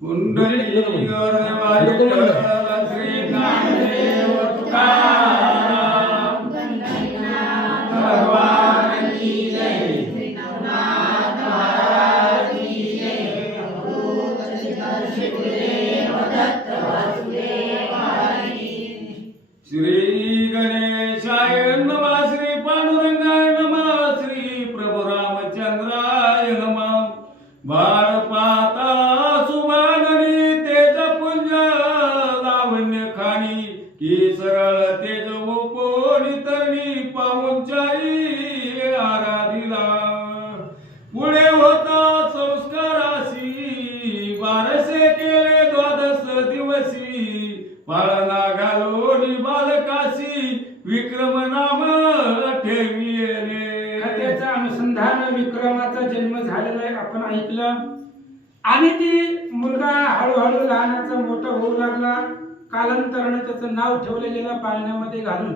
कुंडली गौरवारी श्री ज्ञानदेव तुकाराम भगवान की जय श्री नवनाथ महाराज की जय अवधूत शिखर शिवदेव दत्त वासुदेवाय श्री गणेशाय नमः श्री पांडुरंगाय नमः श्री प्रभु रामचंद्राय नमः बाळ पाता सुभागणी तेज पुंज लावण्य खाणी की सरळ तेज ओपोनी तरणी पाहुणचारी आराधिला पुढे होता संस्कारासी बारसे केले द्वादश दिवसी पाळणा घालोनी बालकाशी विक्रम नाम ठेविले कथेचा अनुसंधान विक्रमाचा जन्म झालेला आहे आपण ऐकलं आणि ती मुलगा हळूहळू लहानाचा मोठा होऊ लागला. कालांतराने त्याचं नाव ठेवलं गेलं पाळण्यामध्ये घालून.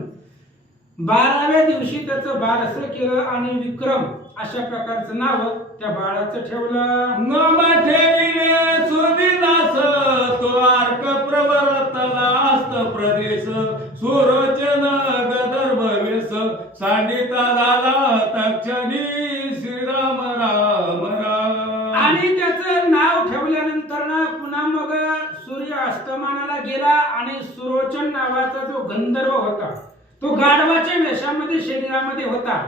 12व्या दिवशी त्याचं बारसं केलं आणि विक्रम अशा प्रकारचं नाव त्या बाळाचं ठेवलं. नाम ठेविले सुदिनास तो अर्क प्रवर्तला हस्त प्रदेश सुरोचन गदर्भ वेश सांडिता झाला तक्षणी श्रीराम राम राम. आणि त्याचं नाव ठेवल्यानंतर ना पुन्हा मग सूर्य अस्तमानाला गेला आणि सुरोचन नावाचा जो गंधर्व होता तो गाढवाच्या वेशामध्ये शरीरामध्ये होता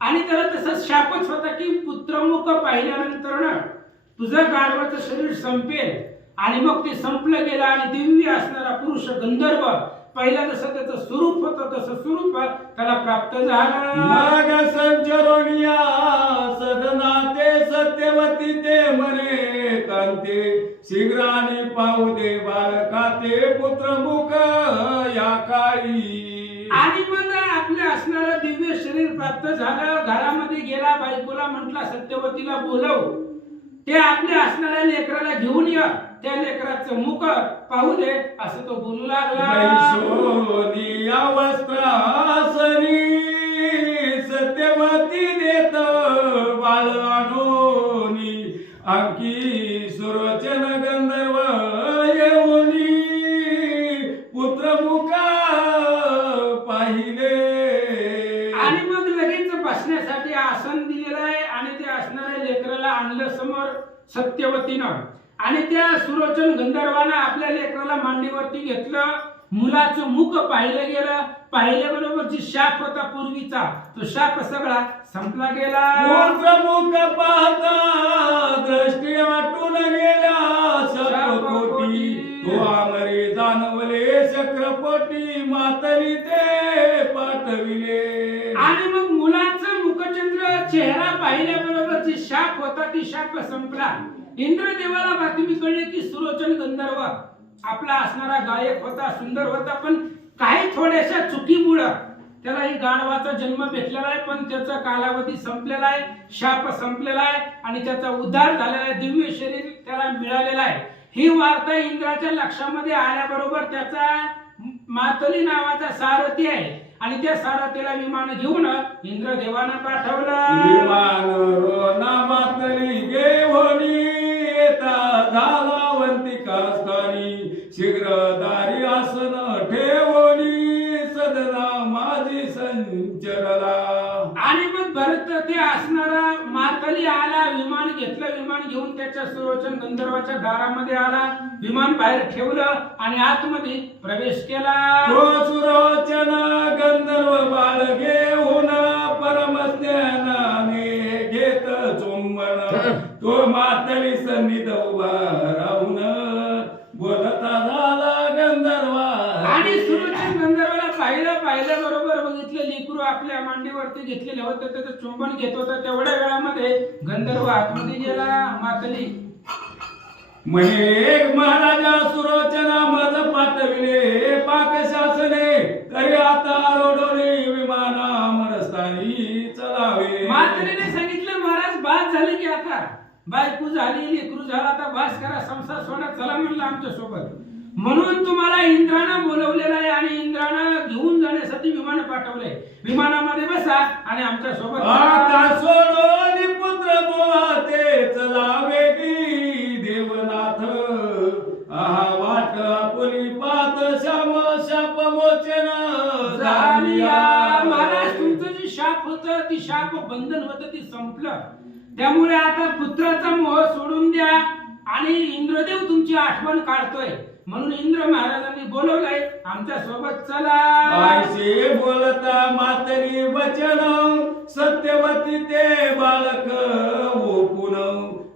आणि त्याला तसा शापच होता की पुत्रमुख पाहिल्यानंतर ना तुझं गाढवाचं शरीर संपेल आणि मग ते संपलं गेलं आणि दिव्य असणारा पुरुष गंधर्व पहिला जसं त्याचं स्वरूप होतं तसं स्वरूप त्याला प्राप्त झालं. मग संचरोनिया सदना ते सत्यवती ते म्हणे कांते शीघ्राने पाहू दे बालका ते पुत्रमुख या काळी. आणि मग आपल्या असणारं दिव्य शरीर प्राप्त झालं. घरामध्ये गेला बायकोला म्हटला सत्यवतीला बोलव ते आपल्या असणाऱ्या लेकराला घेऊन या त्या लेकराचं मुख पाहू दे असं तो बोलू लागला. या वस्त्रासनी सत्यवती देत बाळ आणोनी अंकी सुरोचन गंधर्व येऊनी पुत्रमुख पाहिले. आणि मग लगेच बसण्यासाठी आसन दिलेलं आहे आणि ते असणाऱ्या लेकराला आणलं समोर सत्यवतीनं आणि त्या सुरोचन गंधर्वानं आपल्या लेकराला मांडीवरती घेतलं. मुलाचं मुख पाहिलं गेलं. पाहिल्याबरोबर जी शाप होता पूर्वीचा तो शाप सगळा संपला गेला. पुत्रमुख पाहता दृष्टी आटून गेला शतकोटी तो आमरे जाणवले चक्रपोटी मातरी ते पाठविले. आणि मग मुलाचं मुखचंद्र चेहरा पाहिल्याबरोबर जी शाप होता ती शाप संपला. इंद्रदेवाला बातमी कळली की सुरोचन गंधर्व आपला असणारा गायक होता सुंदर होता पण काही थोड्याशा चुकीमुळे त्याला ही गाढवाचा जन्म भेटलेला आहे पण त्याचा कालावधी संपलेला आहे शाप संपलेला आहे आणि त्याचा उद्धार झालेला आहे दिव्य शरीर त्याला मिळालेला आहे. ही वार्ता इंद्राच्या लक्षामध्ये आल्याबरोबर त्याचा मातली नावाचा सारथी आहे आणि त्या सारथीला विमान घेऊन इंद्रदेवानं पाठवलं. विमान रोना मातली घेऊनी येता झालावंतिका स्थानी शीघ्र दारी आसन ठेवणी सदना माझी संचरला. आणि मग भरत ते असणारा मातली आला विमान घेतलं विमान घेऊन त्याच्या सुरोचन गंधर्वाच्या दारामध्ये आला. विमान बाहेर ठेवलं आणि आतमध्ये प्रवेश केला. तो सुरोचन गंधर्व बाळ घेऊन परमज्ञानाने घेत चुंबन तो मातली सन्निध उभा राहून बोलता झाला गंधर्वा. आणि सुरोचन गंधर्वाला पाहिलं बरोबर बघितलं लेकरू आपल्या मांडीवरती घेतलेलं होतं त्याचं चुंबन घेत होतं. तेवढ्या वेळामध्ये गंधर्व आतमध्ये गेला. मातली म्हणे एक महाराजा सुरोचना मज पाठविले पाक शासने तरी आता रोडोने विमाना मनस्थानी चलावे. मातलीने सांगितलं महाराज बास झाली की आता बायको झाली लेकरू झाला आता बास करा संसार सोडा चला म्हणलं आमच्या सोबत. म्हणून तुम्हाला इंद्रानं बोलवलेलं आहे आणि इंद्रानं घेऊन जाण्यासाठी विमान पाठवलंय. विमानामध्ये बसा आणि आमच्या सोबत आता सोडोनी पुत्र मोहाते चलावे की देवनाथ बंधन होतं ते संपलं. त्यामुळे आता पुत्राचा मोह सोडून द्या आणि इंद्रदेव तुमची आठवण काढतोय म्हणून इंद्र महाराजांनी बोलवलंय आमच्या सोबत चला. आयसे बोलता मातरी वचन सत्यवती ते बालक ओपून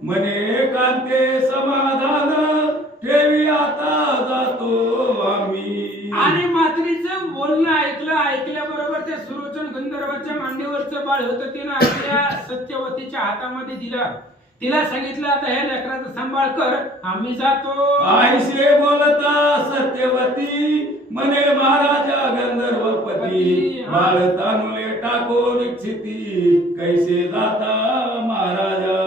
म्हणे कांते समाधान ठेवी आता जातो आम्ही. आणि मात्रीचं बोलणं ऐकल्याबरोबर त्या सुलोचन गंधर्वाच्या मांडीवरचं बाळ होतं तिनं आपल्या सत्यवतीच्या हातामध्ये दिलं. तिला सांगितलं आता हे लेकराचा सांभाळ कर आम्ही जातो. आयसे बोलता सत्यवती म्हणे महाराजा गंधर्वपती बाळ तानुले टाको निश्चिती कैसे जाता महाराजा.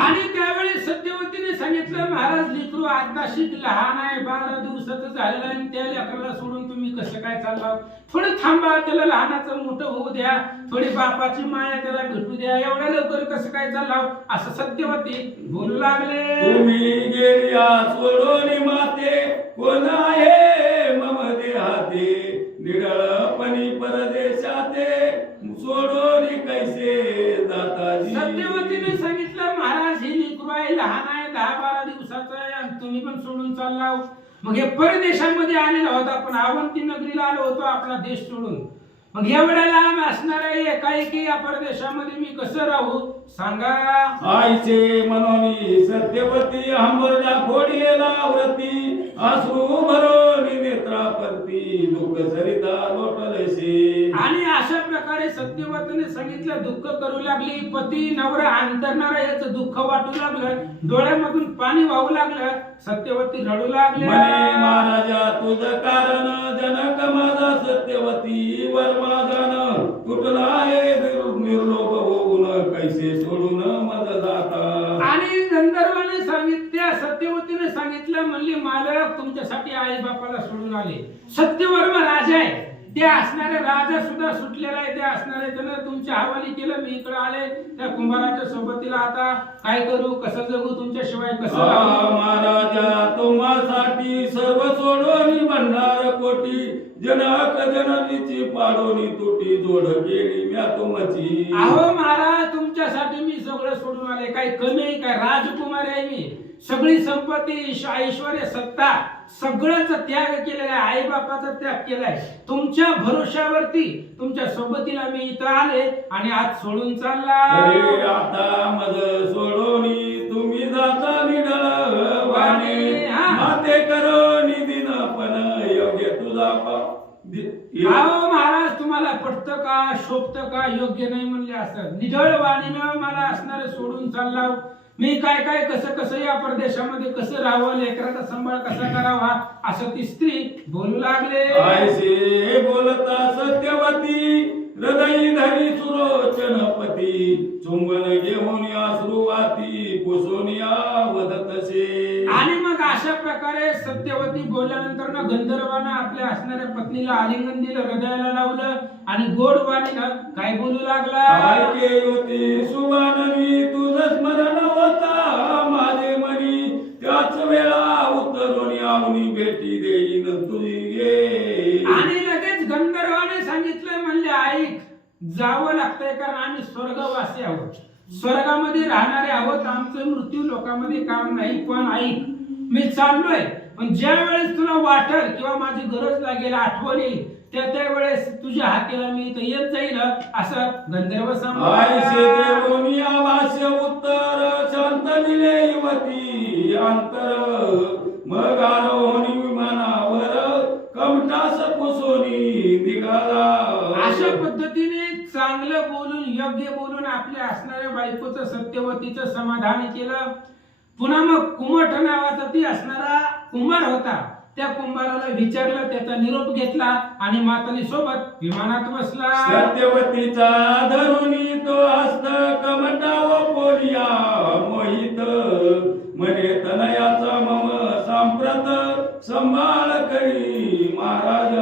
आणि त्यावेळी सत्यवतीने सांगितलं महाराज लेकरू आताशी लहान आहे 12 दिवसाचं झालेलं आहे आणि त्या लेकराला सोडून तुम्ही कसं काय चालला. थोडं थांबा त्याला लहानाचं मोठं होऊ द्या थोडी बापाची माया त्याला भेटू द्या एवढ्या लवकर कसं काय चालला असं सत्यवती बोलू लागले. तुम्ही गेल्या सोडून माते कोण आहे मम देहाते निडळपणी परदेशाते सोडून कैसे जाताजी. सत्यवतीने सांगितलं महाराज ही लेकरू आहे लहान आहे 10-12 दिवसाचं आहे आणि तुम्ही पण सोडून चालला. मग हे परदेशामध्ये आलेला होता आपण अवंती नगरीला आलो होतो आपला देश सोडून. मग एवढ्या लांब असणार आहे एकाएकी या परदेशामध्ये मी कसं राहू सांगा. आईचे मनोनी सत्यवती आंबोर्या फोडीला व्रती अश्रू भरून नेत्रापरती दुःख सरिता लोटलसे. आणि अशा प्रकारे सत्यवतीने सांगितलं दुःख करू लागली. पती नवरा अंतरणारा याचं दुःख वाटू लागलं डोळ्यामधून पाणी वाहू लागलं. सत्यवती रडू लागली. म्हणे महाराजा तुझं कारण जनक माझा सत्यवती वर्माजन कुठला आहे निर्लोभ होऊन कैसे सोडून मज जाता. आणि गंधर्वाने सांगितलं सत्यवतीने सांगितलं म्हणली मालक तुमच्यासाठी आई बापाला सोडून आले. सत्यवर्मा राजा आहे ते असणारे राजा सुद्धा सुटलेला आहे ते असणारे त्यानं तुमच्या हवाली केलं मी इकडे आले त्या कुंभाराच्या सोबतीला आता काय करू कसं जगू तुमच्याशिवाय कसं राहू. महाराजा तुम्हासाठी सर्व सोडून भंडार कोटी जनक जननीची पाडोनी तुटी जोड केली म्या तुमची. अहो महाराज तुमच्यासाठी मी सगळं सोडून आले काही कमी आहे काय राजकुमार आहे मी सगळी संपत्ती ऐश्वर्य सत्ता सगळ्याचा त्याग केलेला आहे आई बापाचा त्याग केलाय तुमच्या भरोशावरती तुमच्या सोबतीला मी इथं आले आणि आज सोडून चालला. आता मज सोडोनी तुम्ही जाता निडळ वाणे माते करो निदिन पण योग्य तुझा अहो महाराज तुम्हाला पटतं का शोभतं का योग्य नाही म्हणले असं निढळ वाणीनं मला असणारे सोडून चालला. मी काय काय कसं कसं या परदेशामध्ये कसं राहावं लेकराचा सांभाळ कसा करावा असं ती स्त्री बोलू लागले. आयसे बोलता सत्यवती हृदय धरी सुरोचनपती चुंबन घेऊन अश्रुवाती पुसोनिया वदतसे. आणि मग अशा प्रकारे सत्यवती बोलल्यानंतर ना गंधर्वानं आपल्या असणाऱ्या पत्नीला आलिंगन दिलं हृदयाला लावलं आणि गोड वाणीनं काय बोलू लागला. ऐके होती सुवाननी तुझं स्मरण होता माझे मनी त्याच वेळा उतरून आवनी भेटी देईन तुझी गे. आणि लगेच गंधर्वाने सांगितलं म्हणजे ऐक जावं लागतंय कारण आम्ही स्वर्गवासी आहोत स्वर्गामध्ये राहणारे आहोत आमचं मृत्यू लोकांमध्ये काम नाही पण ऐक मी चाललोय पण ज्या वेळेस तुला वाटेल किंवा माझी गरज लागेल आठवण येईल त्या वेळेस तुझ्या हाकेला मी इथं येत जाईल असं गंधर्व भाष्य उत्तर शांत दिले युवती अंतर मग आरोहणी विमानावर कमठास पुसोनी निघाला. अशा पद्धतीने चांगलं बोलून योग्य बोलून आपल्या असणाऱ्या बायकोचं सत्यवतीचं समाधान केलं. पुन्हा मग कुमठ नावाचा ती असणारा कुंभार होता त्या कुंभाराला विचारलं त्याचा निरोप घेतला आणि मातानी सोबत विमानात बसला. सत्यवतीचा धरुणी तो हस्त कमटाव पोरिया मोहित म्हणे तनयाचा मम सांप्रत संभाळ करी महाराज.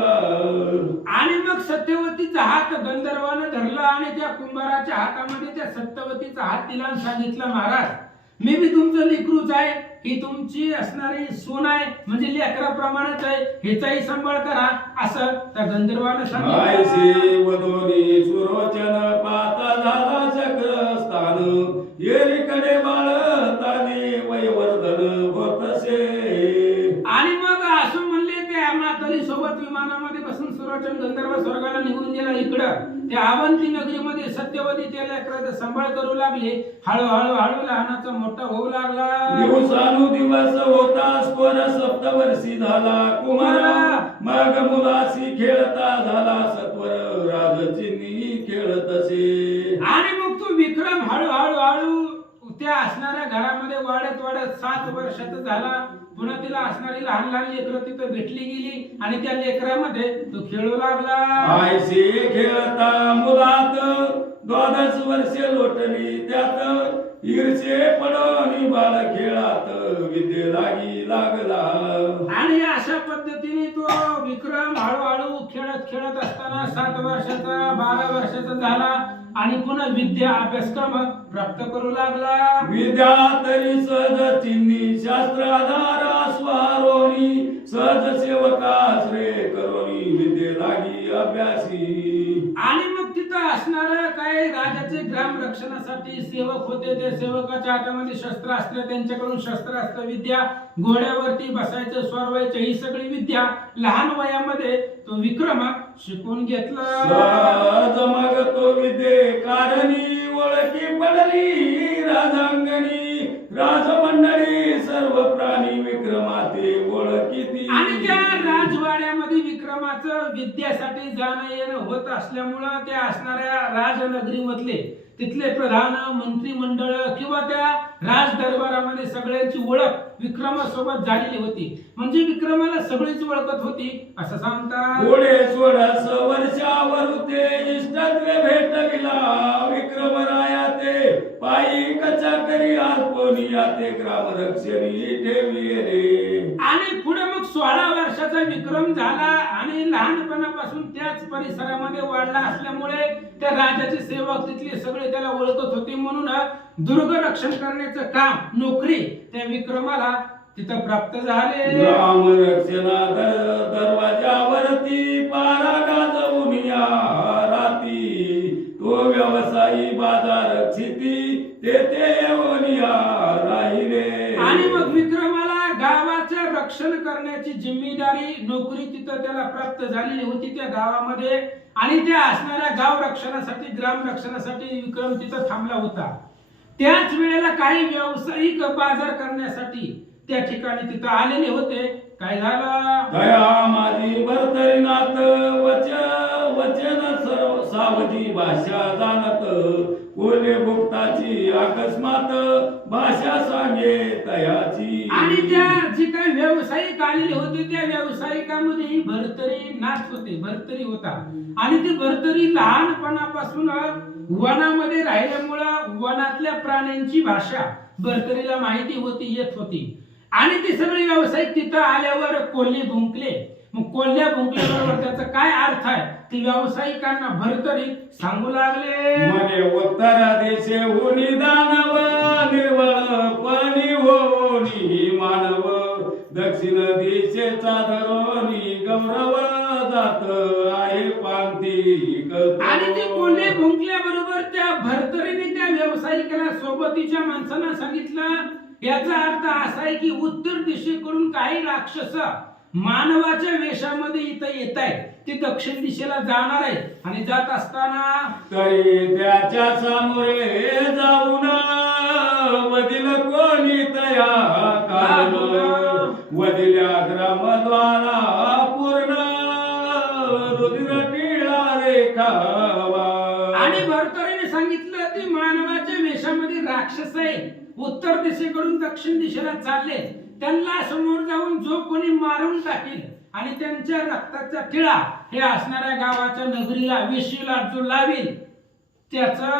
आणि मग सत्यवतीचा हात गंधर्वाने धरला आणि त्या कुंभाराच्या हातामध्ये त्या सत्यवतीचा हात दिला आणि सांगितलं महाराज मी बी तुमचं लेकरूच आहे ही तुमची असणारी सून आहे, म्हणजे लेकराप्रमाणेच आहे, हिचाही सांभाळ करा असं त्या गंधर्वानं सांगितलं. आयसे वदोनी सुरोचन पाता झाला चक्रस्थान येरीकडे बाळताने वैवर्धन होतसे. आणि मग असं म्हणले त्या माताली सोबत विमानामध्ये बसून सुरोचन गंधर्व स्वर्गाला निघून गेला इकडं. त्या अवंती नगरीमध्ये सत्यवती त्या लेकराचा सांभाळ करू लागले. हळूहळू लहानाचा मोठा होऊ लागला. दिवसानुदिवस होता स्वर सप्तवर्षी झाला कुमारा मग मुलासी खेळता झाला सत्वर राजचिनी खेळतसे. आणि मग तो विक्रम हळू त्या असणाऱ्या घरामध्ये वाढत 7 वर्षाचा झाला. पुन्हा तिला असणारी लहान लेकरं तिथं भेटली गेली आणि त्या लेकरामध्ये तो खेळू लागला. आयसे खेळता मुलात 12 वर्षे लोटली त्यात ईर्षे पडोनी बाळ खेळात विद्ये लागी लागला. आणि अशा पद्धतीने तो विक्रम हळूहळू खेळत असताना 7 वर्षाचा 12 वर्षाचा झाला आणि पुन्हा विद्या अभ्यासक्रम प्राप्त करू लागला. विद्या तरी सहज चिन्नी शास्त्र आधार स्वारोनी सहज सेवकाश्रे करोनी विद्ये लागी अभ्यासी. आणि मग तिथं असणार काय राजाचे ग्राम रक्षणासाठी सेवक होते. त्या सेवकाच्या हातामध्ये शस्त्र असते, त्यांच्याकडून शस्त्रास्त्र विद्या, घोड्यावरती बसायचं स्वारवायचं ही सगळी विद्या लहान वयामध्ये तो विक्रम शिकून घेतला. सहज मग तो विद्ये कारणी ओळखी पडली राजांगणी राजमंडळी सर्व प्राणी विक्रमाते ओळखीती. आणि त्या राजवाड्यामध्ये विक्रमाचं विद्यासाठी जाणं येणं होत असल्यामुळं त्या असणाऱ्या राजनगरीमधले तिथले प्रधान मंत्रिमंडळ किंवा त्या राज दरबारामध्ये सगळ्यांची ओळख विक्रमासोबत झालेली होती. म्हणजे विक्रमाला सगळीच ओळखत होती असं सांगतात. पुढे 16 वर्षावर ते इष्टत्वे भेटविला विक्रमराया ते पायी कचा करी अर्पणिया ते ग्राम रक्षणी ठेवी रे. आणि पुढे मग 16 वर्षाचा विक्रम झाला आणि लहानपणापासून त्याच परिसरामध्ये वाढला असल्यामुळे त्या राजाचे सेवक तिथले सगळे त्याला ओळखत होते. म्हणून दुर्ग रक्षण करण्याचं काम नोकरी त्या विक्रमाला तिथं प्राप्त झाले. ग्राम रक्षणा दरवाजावरती पारा गाजवून या राती तो व्यवसायी बाजार रक्षिती तेथे येऊन या राहिले. आणि मग विक्रमाला गावाचं रक्षण करण्याची जिम्मेदारी नोकरी तिथं त्याला प्राप्त झालेली होती त्या गावामध्ये. आणि त्या असणाऱ्या गाव रक्षणासाठी ग्राम रक्षणासाठी विक्रम तिथं थांबला होता. त्याच वेळेला काही व्यावसायिक बाजार करण्यासाठी त्या ठिकाणी तिथं आलेले होते. काय झालं? दया माझी भरतरीनाथ वचन सर्व सावजी भाषा जाणत कोले भुक्ताची अकस्मात भाषा सांगे तयाची. आणि त्या जी काही व्यावसायिक आलेले होते त्या व्यावसायिकामध्ये भरतरी नाथ होते, भरतरी होता. आणि ते भरतरी लहानपणापासून वनामध्ये राहिल्यामुळं वनातल्या प्राण्यांची भाषा भरतरीला माहिती होती, येत होती. आणि ते सगळे व्यावसायिक तिथं आल्यावर कोल्हे भुंकले. मग कोल्ह्या भुंकल्याबरोबर त्याचा काय अर्थ आहे ते व्यावसायिकांना भरतरी सांगू लागले. मने उत्तर दिशे होनी दानव निर्मळ पाणी होनी मानव दक्षिण दिशेचा धरोनी गौरव जात आहे पांती. आणि ते कोल्हे भुंकल्याबरोबर त्या भरतरीने त्या व्यावसायिकाला सोबतीच्या माणसांना सांगितलं. याचा अर्थ असा आहे की उत्तर दिशेकडून काही राक्षस मानवाच्या वेशामध्ये इथं येत आहेत. ते दक्षिण दिशेला जाणार आहे आणि जात असताना तरी त्याच्या सामोरे जाऊन वदिल कोणी तया कारण वदिल्या ग्रामद्वारा पूर्ण रुधिर टिळा रेखावा. आणि भरतरीने सांगितलं की मानवाच्या वेशामध्ये राक्षस आहे, उत्तर दिशेकडून दक्षिण दिशेला चालले. त्यांना समोर जाऊन जो कोणी मारून टाकेल आणि त्यांच्या रक्ताचा टिळा हे असणाऱ्या गावाच्या नगरीला वेशीला जो लावेल त्याचा.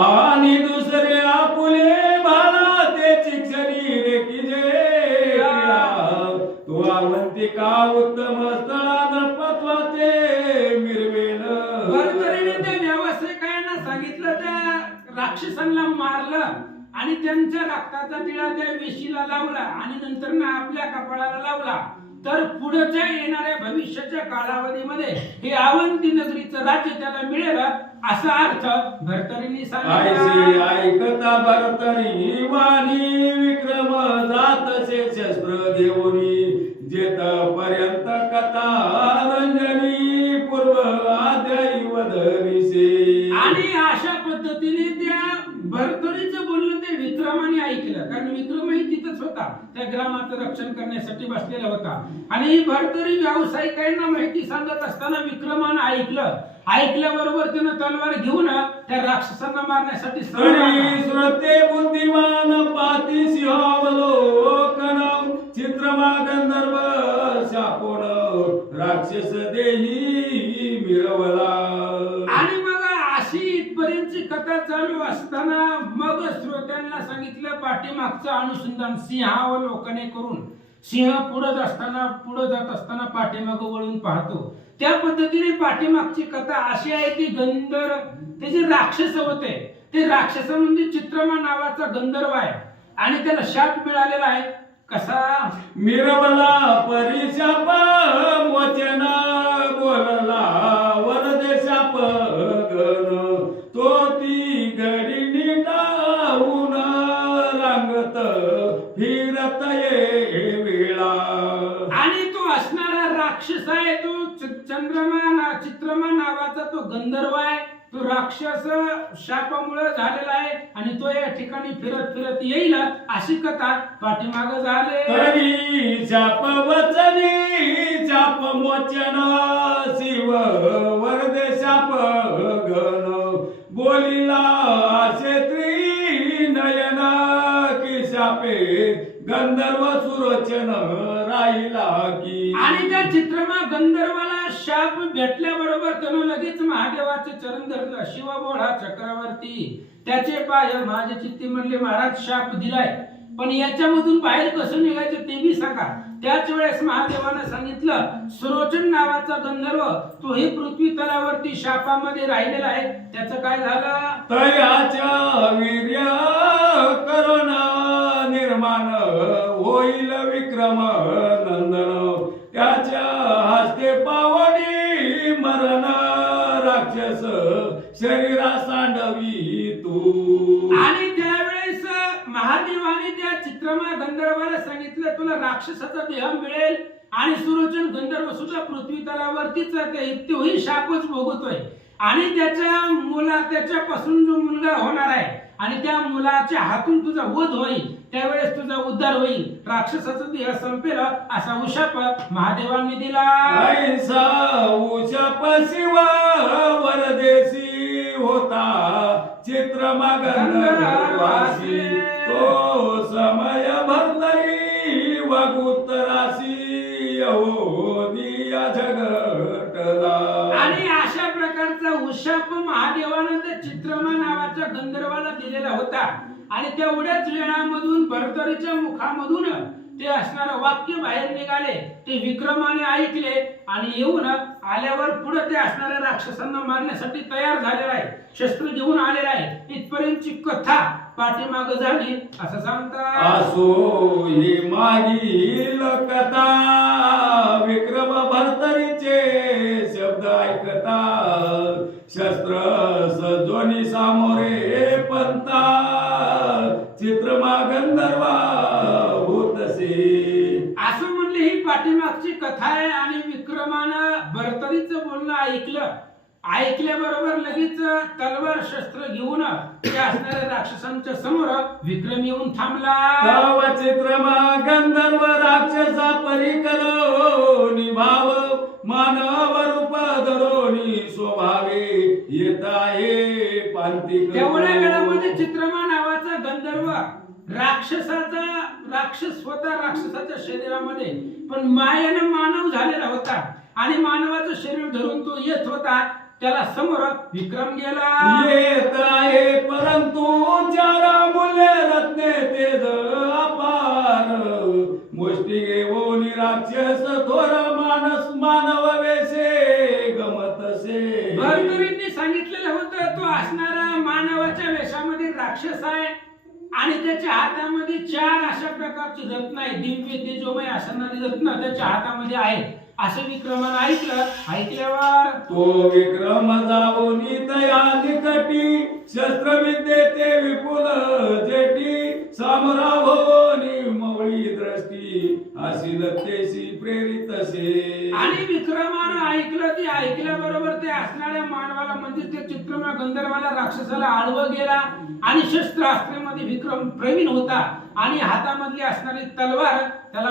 आणि दुसरे आपुले भाला ते चिक्षणी रेखिजे तो अवंतिका उत्तम स्थळा पत्वाचे मिरवेल. भरतरीने त्या व्यावसायिकांना सांगितलं त्या राक्षसांना मारलं आणि त्यांच्या रक्ताचा टिळा त्या वेशीला लावला आणि नंतर ना आपल्या कपाळाला लावला तर पुढच्या येणाऱ्या भविष्याच्या कालावधीमध्ये हे अवंती नगरीचं राज्य त्याला मिळेल असा अर्थ भरतरींनी ऐसी सांगितला. ऐकता भरतरी वाणी विक्रम जातसे शस्त्र देवनी जेत पर्यंत कथा रंजनी पूर्व आद्याई वदनिसे. आणि अशा पद्धतीने त्या भरतरीचं बोलणं ते विक्रमाने ऐकलं, कारण विक्रमही तिथंच होता, त्या ग्रामाचं रक्षण करण्यासाठी बसलेला होता. आणि भरतरी व्यावसायिकांना माहिती सांगत असताना विक्रमानं ऐकल्याबरोबर त्यानं तलवार घेऊन त्या राक्षसांना मारण्यासाठी तरी श्रोते बुद्धिमान पाती सिंहावलोकन चित्रमा गंधर्व शापोन राक्षस देही मिरवला. आणि मग अशी इथपर्यंतची कथा चालू असताना मग श्रोत्यांना सांगितलं पाठीमागचं अनुसंधान सिंहावलोकने करून. सिंह पुढे जात असताना पाठीमाग वळून पाहतो. त्या पद्धतीने पाठीमागची कथा अशी आहे की गंधर्व ते जे राक्षस होते ते राक्षस म्हणजे चित्रमा नावाचा गंधर्व आहे आणि त्याला शाप मिळालेला आहे. कसा? मिरवला परिशाप वचन बोलला वरदेशाप गण तो ती घडी निटावून रांगत फिरत ये वेळा. आणि तो असणारा राक्षस आहे तो चित्रमा नावाचा तो गंधर्व आहे. तो राक्षस शापामुळे झालेला आहे आणि तो या ठिकाणी फिरत फिरत येईल अशी कथा पाठीमाग झाले. तरी शाप वचनी शाप मोचन शिव वरदे शाप गण बोलिला असे नयन की शापे गंधर्व सुरोचन राहिला की. आणि त्या चित्रमा गंधर्वाला शाप भेटल्याबरोबर त्यानं लगेच महादेवाचे चरण धरलं. शिवबोळा चक्रवर्ती त्याचे पाय माझे चित्ती म्हणले महाराज शाप दिलाय पण याच्यामधून बाहेर कसं निघायचं ते बी सांगा. त्याच वेळेस महादेवानं सांगितलं सुरोचन नावाचा गंधर्व तोही पृथ्वी तलावरती शापामध्ये राहिलेला आहे. त्याचं काय झालं? तयाच्या वीर्य करुण निर्माण होईल विक्रम नंदन त्याच्या हस्ते पावनी मरण राक्षस शरीरा सांडवी तू. आणि त्यावेळेस महादेवाने त्या चित्रमा गंधर्वाला सांगितलं तुला राक्षसाचा देह मिळेल आणि सुरोचन गंधर्व सुद्धा पृथ्वी तलावरतीच तोही शापच भोगतोय आणि त्याच्यापासून जो मुलगा होणार आहे आणि त्या मुलाच्या हातून तुझा वध होईल त्यावेळेस तुझा उद्धार होईल, राक्षसाचा देह संपेल असा उशाप महादेवांनी दिला. ऐसा उशाप शिव वरदेशी होता चित्रमा गंधर्वासी तो समय भरतरी वागुतरासी यहोदिया झगटला. आणि अशा प्रकारचा उशाप महादेवानं त्या चित्रमा नावाच्या गंधर्वाला दिलेला होता. आणि तेवढ्याच वेळामधून भरतरीच्या मुखामधून ते असणारं वाक्य बाहेर निघाले. ते विक्रमाने ऐकले आणि येऊन आल्यावर पुढे ते असणाऱ्या राक्षसांना मारण्यासाठी तयार झालेला आहे, शस्त्र घेऊन आलेला आहे. इथपर्यंतची कथा पाठीमाग झाली असं सांगतात. असो ही मागील कथा विक्रम भरतरीचे शब्द ऐकता शस्त्र सजोनी सामोरे पंता चित्रमा गंधर्वा होतसे. असं म्हणले ही पाठीमागची कथा आहे. आणि विक्रमानं भरतरीचं बोलणं ऐकल्याबरोबर लगेच तलवार शस्त्र घेऊन ते असणाऱ्या राक्षसांच्या समोर विक्रम येऊन थांबला. तव चित्रमा गंधर्व राक्षसा परिकरो निभाव मानव रूप धरोनी स्वभावे येत आहे पांती. तेवढ्या वेळामध्ये चित्रमा नावाचा गंधर्व राक्षस होता राक्षसाच्या शरीरामध्ये पण मायेनं मानव झालेला होता आणि मानवाचं शरीर धरून तो येत होता. त्याला समोर विक्रम गेला. येत आहे परंतु चार मूल्य रत्ने तेज अपार मुष्टी घेऊन राक्षस थोर मानस मानव वेशे गमतसे. भरतरींनी सांगितलेलं होतं तो असणारा मानवाच्या वेशामध्ये राक्षस आहे आणि त्याच्या हातामध्ये 4 अशा प्रकारची रत्न आहे, दिव्य तेजोमय असणारी रत्न त्याच्या हातामध्ये आहेत. असं विक्रमानं ऐकल्यावर तो विक्रम जाऊनी तया निकटी शस्त्रविद्ये ते विपुल जेटी समराव होनी मवळी दृष्टी अशी लतेशी प्रेरित असे. आणि विक्रमानं ऐकलं, ते ऐकल्याबरोबर ते असणाऱ्या मानवाला म्हणजे ते चित्रमा गंधर्वाला राक्षसाला आडवं गेला आणि शस्त्रास्त्रामध्ये विक्रम प्रवीण होता आणि हातामधली असणारी तलवार त्याला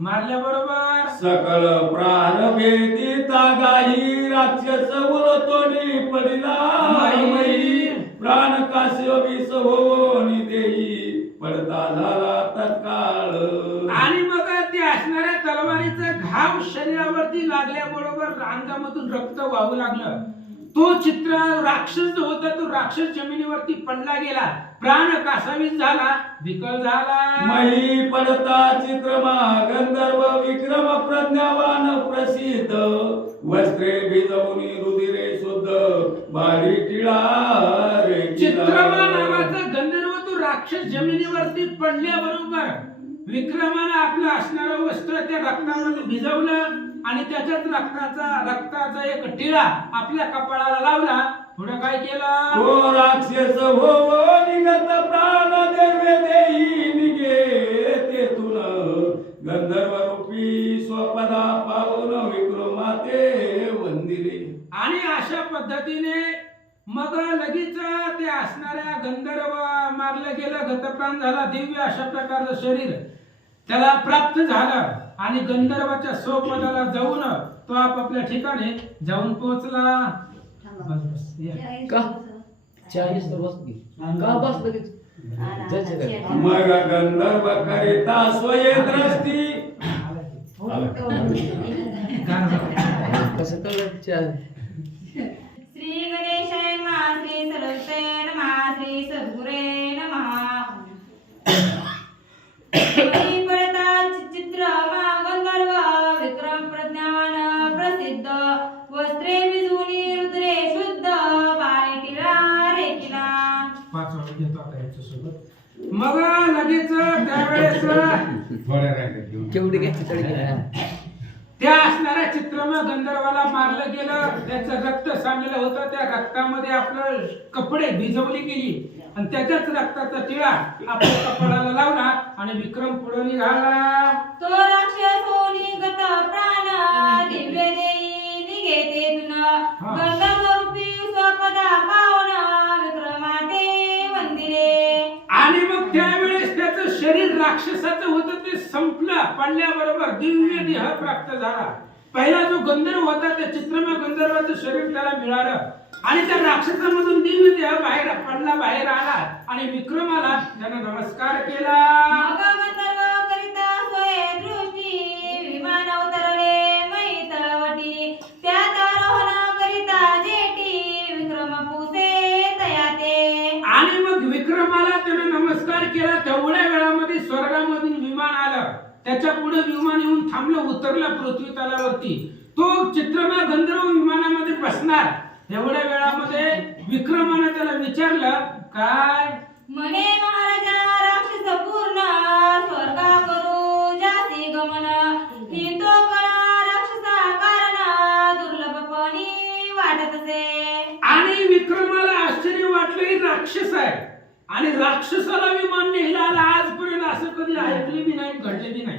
मारल्याबरोबर सकल प्राण वेदिता गाई राक्षस उलतोनी पडिला मई प्राण काश्यपी होनी देई पडता झाला तत्काळ. आणि मग ते असणाऱ्या तलवारीचा घाव शरीरावरती लागल्याबरोबर अंगामधून रक्त वाहू लागलं. तो चित्र राक्षस जो होता तो राक्षस जमिनीवरती पडला गेला, प्राण कासावीस झाला, विकल झाला. मही पडता चित्रमा गंधर्व विक्रम प्रज्ञावान प्रसिद्ध वस्त्रे भिजवून रुधिरे शुद्ध बाडी टिळा रे चित्रमा नावाचा गंधर्व तो राक्षस जमिनीवरती पडल्याबरोबर विक्रमानं आपलं असणारं वस्त्र त्या रक्तामध्ये भिजवलं आणि त्याच्यात रक्ताचा एक टिळा आपल्या कपाळाला लावला. पुढे काय केलं? तो राक्षस हो निगत प्राण देवे देई निगे तेथून गंधर्व रूपी स्वपदा पावन विक्रमाते वंदिले. आणि अशा पद्धतीने मग लगेच ते असणाऱ्या गंधर्व मारलं गेलं, गतप्राण झाला, दिव्य अशा प्रकारचं शरीर त्याला प्राप्त झालं आणि गंधर्वाच्या स्वपदाला जाऊन तो आपापल्या ठिकाणी जाऊन पोहोचला. का 40 तर बस का बस लगेच मग गंधर्व करिता स्वये दृष्टी कसं कळलं? श्री गणेशाय नमः, श्री सरस्वते नमः, श्री सद्गुरे नमः. मही पडता चित्रमा गंधर्व विक्रम प्रज्ञावान प्रसिद्ध वस्त्रे भिजवून रुद्रे शुद्ध बाणी टिळा रेखिला. 5 वेळा घेतो आता याच्यासोबत. मग लगेच त्यावेळेस केवढी घ्यायची तरी त्या असणाऱ्या चित्रमा गंधर्वाला मारलं गेलं, त्याचं रक्त सांडलेलं होतं, त्या रक्तामध्ये आपलं कपडे भिजवली गेली आणि त्याच्याच रक्ताचा टिळा आपल्या कपाळाला लावला आणि विक्रम पुढे निघाला. तो राक्षस होनी गत प्राण दिव्य देई निघे तेथून गंधर्व रूपी स्वपदा पावन विक्रमाते वंदिले. आणि मग त्यावेळेस त्याचं शरीर राक्षसाचं होतं ते संपलं, पडल्याबरोबर दिव्य देह प्राप्त झाला. पहिला जो गंधर्व होता त्या चित्रमा गंधर्वाचं शरीर त्याला मिळालं आणि त्या राक्षसामधून दिव्य देह बाहेर आला आणि विक्रमाला त्यानं नमस्कार केला. मग गंधर्व करिता स्वये दृष्टी विमान उतरले मयी तळवटी त्यात आरोहण करिता जेटी विक्रम पुसे तयाते. आणि मग विक्रमाला त्यानं नमस्कार केला. तेवढ्या वेळामध्ये स्वर्गामधून विमान आलं, त्याच्या पुढे विमान येऊन थांबलं, उतरलं पृथ्वी तलावरती. तो चित्रमा गंधर्व विमानामध्ये बसणार. एवढ्या वेळामध्ये विक्रमाने त्याला विचारलं, काय म्हणे महाराजा राक्षस पूर्ण स्वर्गा करू जाती गमन ही तो कळा राक्षसा कारण दुर्लभपणी वाटत असे. आणि विक्रमाला आश्चर्य वाटलं, ही राक्षस आहे आणि राक्षसाला विमान नेला आला. आजपर्यंत असं कधी ऐकले बी नाही, घडले बी नाही.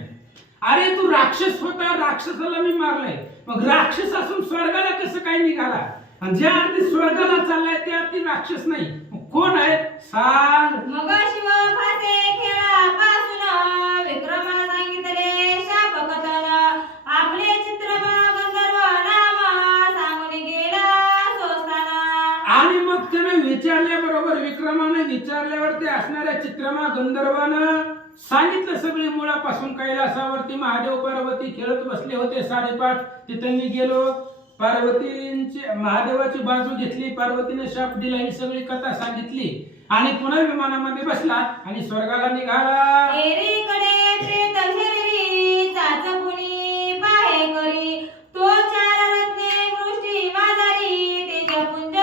अरे तू राक्षस होता, राक्षसाला मी मारलंय, मग राक्षस असून स्वर्गाला कसं काय निघाला? आणि ज्या अर्थी स्वर्गाला चाललाय त्या अर्थी राक्षस नाही, कोण आहे सांग. मग शिव फासे खेळापासून विक्रमा सांगितले शाप कथन आपले चित्रमा गंधर्व नाम सांगून गेला सोस्ताना. आणि मग त्याने विचारल्याबरोबर विक्रमाने विचारल्यावर ते असणाऱ्या चित्रमा गंधर्वानं सांगितलं सगळी मुळापासून. कैलासावरती महादेव पार्वती खेळत बसले होते 5:30. तिथे मी गेलो, महादेवाची बाजू घेतली, पार्वतीने शाप दिला, ही सगळी कथा सांगितली आणि पुन्हा विमानामध्ये बसला आणि स्वर्गाला निघाला. एरीकडे प्रेत शरीरी चाचपुनी पाहे करी तो 4 रत्ने वृष्टी माजारी तेजपुंज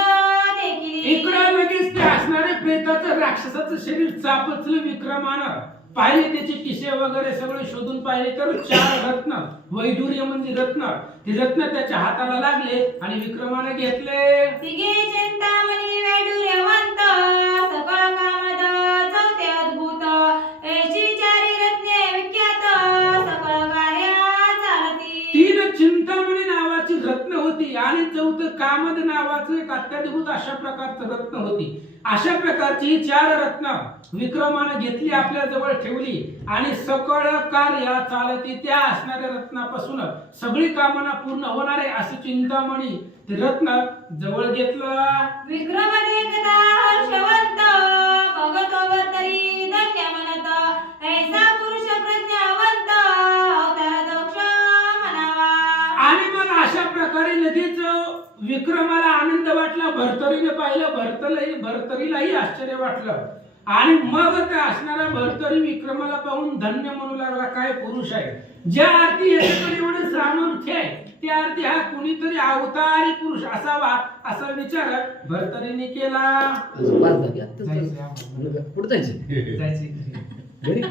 देखील. इकडे लगेच ते असणारे प्रेताचं राक्षसाचं शरीर चापचलं विक्रमानं. पाहिले त्याचे किशे वगैरे सगळे शोधून पाहिले तर 4 रत्न, वैडूर्य म्हणजे रत्न, ते रत्न त्याच्या हाताला लागले आणि विक्रमाने घेतले. तिघे चिंतामणी वैडूर्यवंत, सकळ कामद चौथे अद्भुत, ऐशी 4 रत्ने विख्यात, सकळ कार्या चालती. 3 चिंतामणी नावाची रत्न होती आणि 4 कामद नावाचं एक अत्याद्भुत अशा प्रकारचं रत्न होती. अशा प्रकारची 4 रत्न विक्रमाने घेतली, आपल्या जवळ ठेवली आणि सकळ कार्य चालती. त्या असणाऱ्या रत्नापासून सगळी कामना पूर्ण होणारे असे चिंतामणी ते रत्न जवळ घेतलं. विक्रम देखता हर्षवंत, मग तोवर तरी धन्य म्हणत, ऐसा पुरुष प्रज्ञावंत, अवतार दक्ष म्हणावा. आणि मग अशा प्रकारे लगेच विक्रमाला आनंद वाटला. भरतरीने पाहिलं, भरतरीलाही आश्चर्य वाटलं. आणि मग त्या असणारा भरतरी विक्रमाला पाहून धन्य म्हणू लागला. काय पुरुष आहे, ज्या अर्थी याच्याकडे एवढे सामर्थ्य आहे त्या अर्थी हा कुणीतरी अवतारी पुरुष असावा असा विचार भरतरीने केला. पुढे जायचं घरी